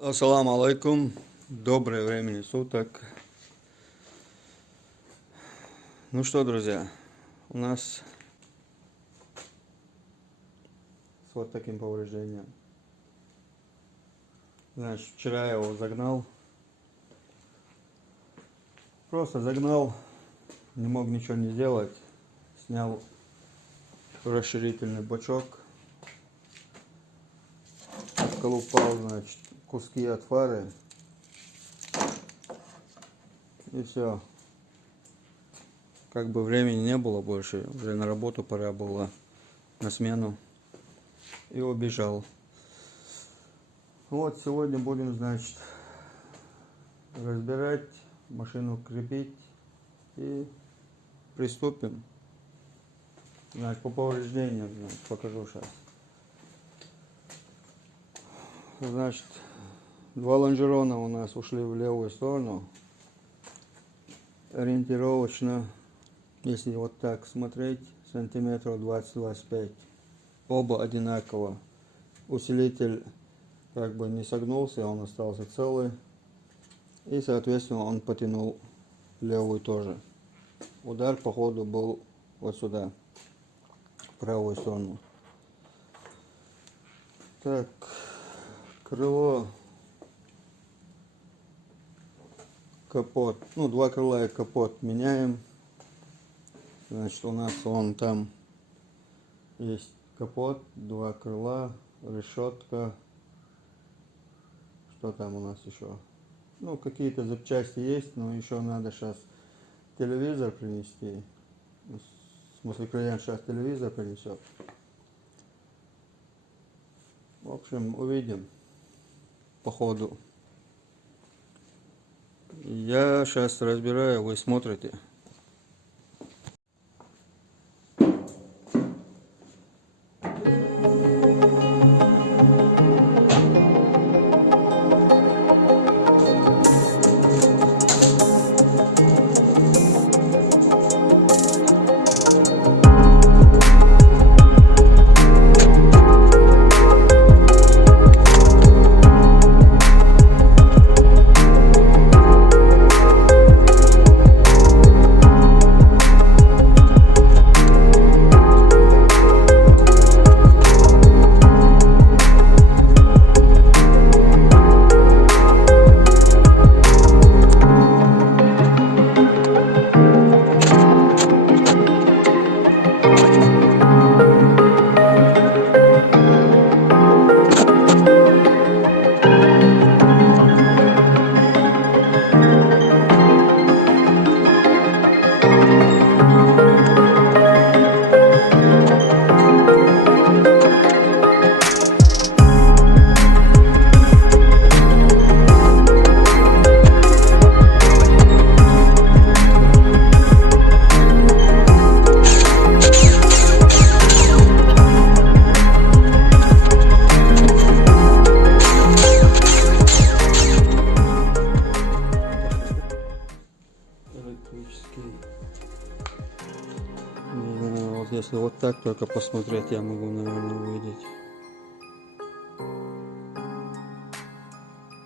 Ассаламу алейкум, доброе времени суток. Ну что, друзья, у нас с вот таким повреждением. Значит, вчера я его загнал. Просто загнал, не мог ничего не сделать. Снял расширительный бачок. Отколупал, значит, куски от фары. И все. Как бы времени не было больше, уже на работу пора было, на смену. И убежал. Вот сегодня будем, значит, разбирать, машину крепить и приступим. Значит, по повреждениям, значит, покажу сейчас. Значит, два лонжерона у нас ушли в левую сторону. Ориентировочно, если вот так смотреть, сантиметров 20-25. Оба одинаково. Усилитель как бы не согнулся, он остался целый. И, соответственно, он потянул левую тоже. Удар, походу, был вот сюда, в правую сторону. Так, крыло, капот. Ну, два крыла и капот меняем. Значит, у нас он там есть капот, два крыла, решетка. Что там у нас еще? Ну, какие-то запчасти есть, но еще надо сейчас телевизор принести. В смысле, клиент сейчас телевизор принесет. В общем, увидим по ходу. Я сейчас разбираю, вы смотрите. Вот если вот так только посмотреть, я могу, наверное, увидеть.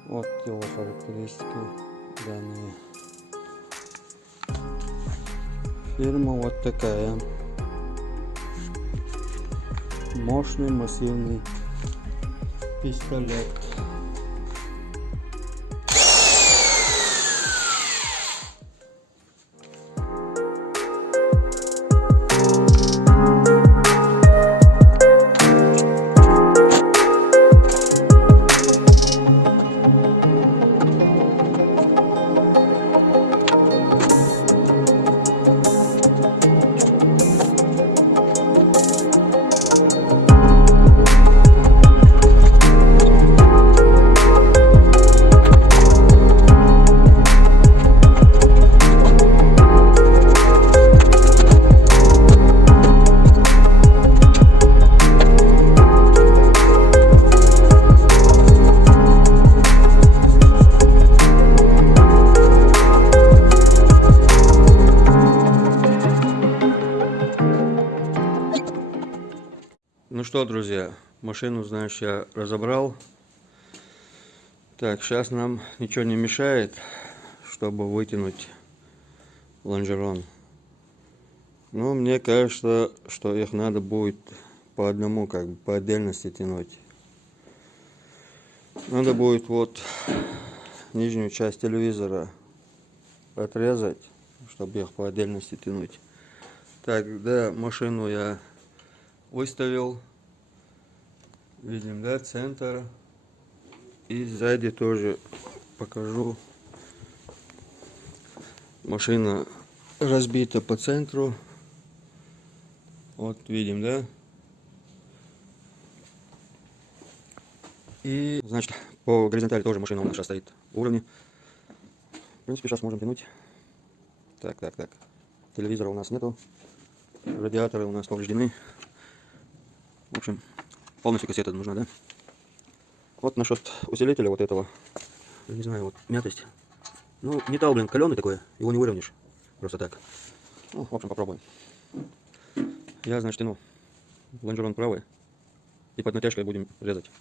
Вот его характеристики данные. Фирма вот такая. Мощный массивный пистолет. Ну что, друзья, машину, знаешь, я разобрал. Так, сейчас нам ничего не мешает, чтобы вытянуть лонжерон. Но мне кажется, что их надо будет по одному, как бы по отдельности тянуть. Надо будет вот нижнюю часть телевизора отрезать, чтобы их по отдельности тянуть. Так, да, машину я выставил. Видим, да, центр. И сзади тоже покажу. Машина разбита по центру. Вот видим, да? И, значит, по горизонтали тоже машина у нас сейчас стоит в уровне. В принципе, сейчас можем тянуть. Так. Телевизора у нас нету. Радиаторы у нас повреждены. В общем, полностью кассета нужна, да? Вот насчет усилителя вот этого. Не знаю, вот мятость. Ну, металл, блин, каленый такой. Его не выровняешь. Просто так. Ну, в общем, попробуем. Я, значит, тяну лонжерон правый. И под натяжкой будем резать.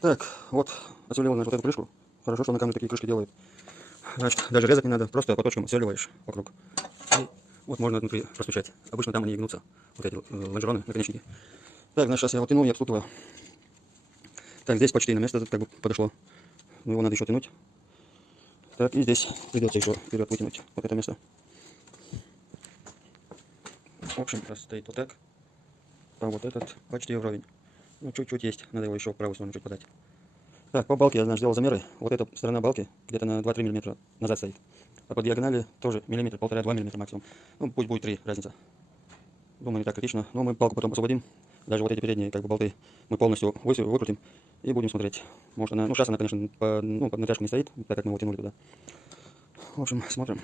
Так, вот отсверлил, значит, вот эту крышку. Хорошо, что на камне такие крышки делают. Значит, даже резать не надо, просто по точкам отсверливаешь вокруг. И вот можно внутри простучать. Обычно там они и гнутся, вот эти лонжероны, наконечники. Так, значит, сейчас я его тяну и обстукиваю. Так, здесь почти на место как бы подошло. Но его надо еще тянуть. Так, и здесь придется еще вперед вытянуть вот это место. В общем, раз стоит вот так. А вот этот почти вровень. Ну, чуть-чуть есть. Надо его еще в правую сторону чуть подать. Так, по балке я, значит, сделал замеры. Вот эта сторона балки где-то на 2-3 мм назад стоит. А по диагонали тоже миллиметр, 1,5-2 мм максимум. Ну, пусть будет 3 разница. Думаю, не так критично. Но мы балку потом освободим. Даже вот эти передние как бы болты мы полностью выкрутим и будем смотреть. Может она, ну сейчас она, конечно, под натяжку не стоит, так как мы его тянули туда. В общем, смотрим.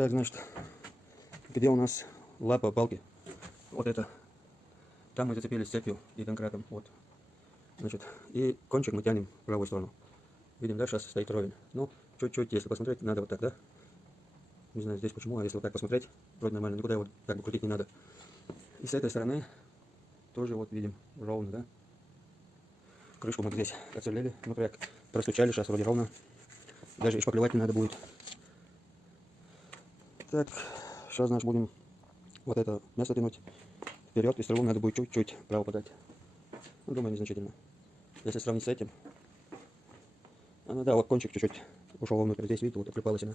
Так, значит, где у нас лапа балки? Вот это. Там мы зацепились цепью и конкретом. Вот. Значит, и кончик мы тянем в правую сторону. Видим, да, сейчас стоит ровень. Ну, чуть-чуть, если посмотреть, надо вот так, да? Не знаю здесь почему, а если вот так посмотреть, вроде нормально, никуда его как бы крутить не надо. И с этой стороны тоже вот видим ровно, да? Крышку мы здесь отсолили, ну как простучали, сейчас вроде ровно. Даже и шпаклевать не надо будет. Так, сейчас, значит, будем вот это место тянуть вперед, и стрелу надо будет чуть-чуть вправо подать. Ну, думаю, незначительно. Если сравнить с этим, да, вот кончик чуть-чуть ушел вовнутрь, здесь, видите, вот отлипалась она.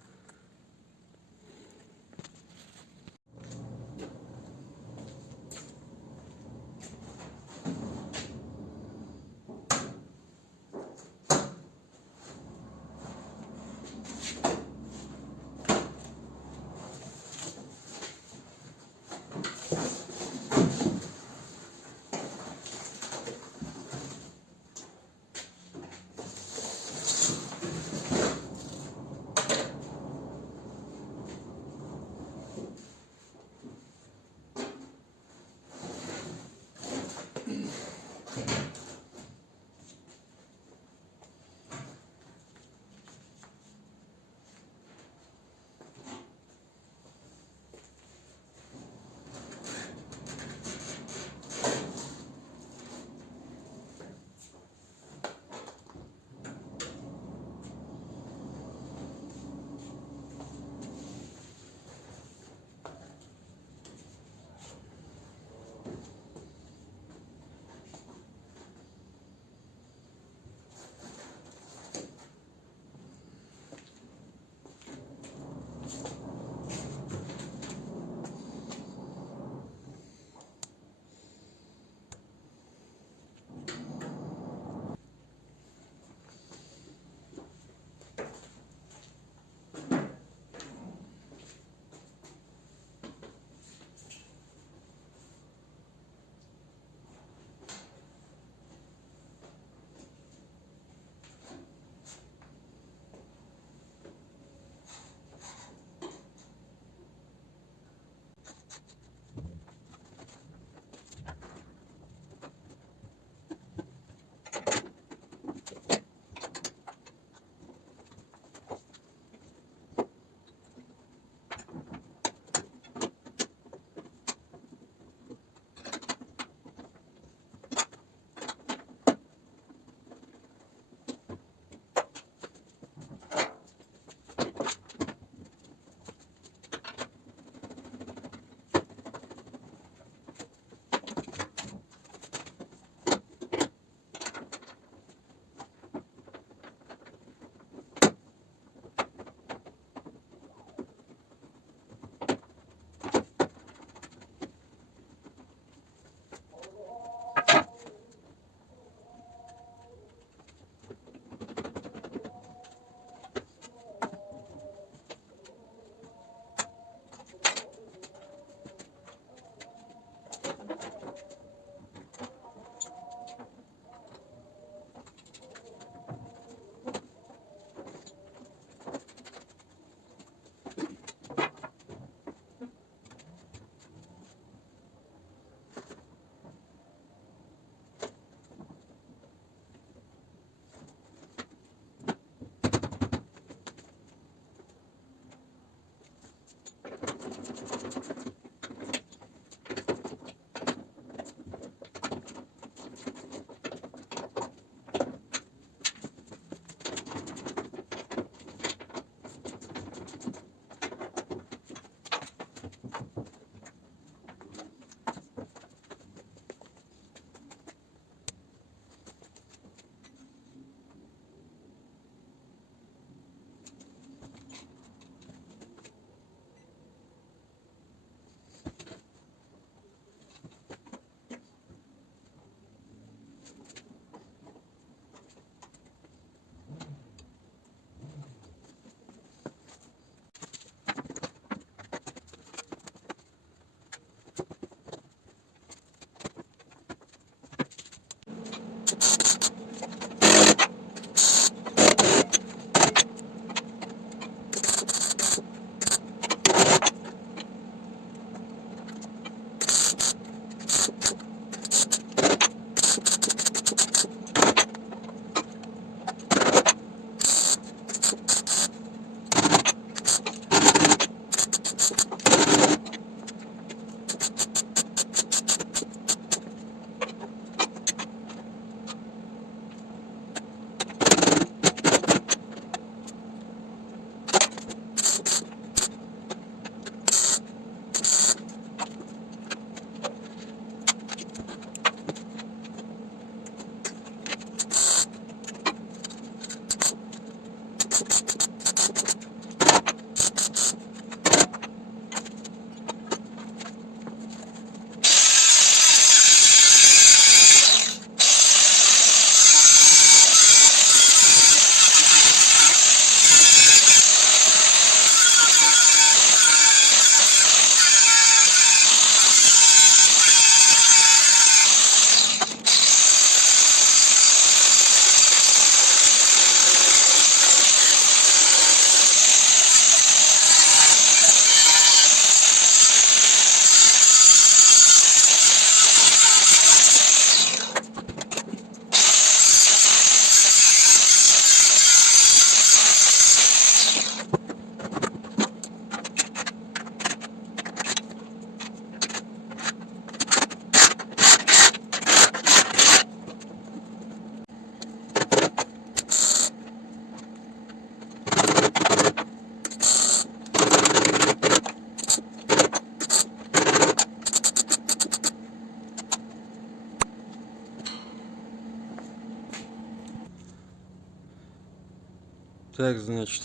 Так, значит,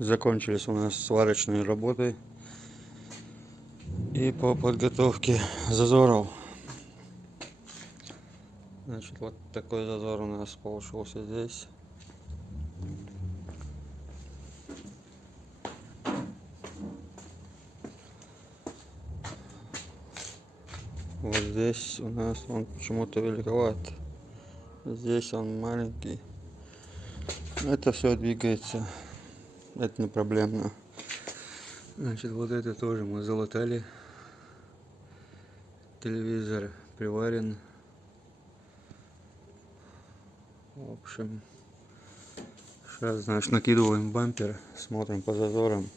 закончились у нас сварочные работы и по подготовке зазоров. Значит, вот такой зазор у нас получился здесь. Вот здесь у нас он почему-то великоват. Здесь он маленький. Это все двигается. Это не проблемно. Значит, вот это тоже мы залатали. Телевизор приварен. В общем, сейчас, значит, накидываем бампер, смотрим по зазорам.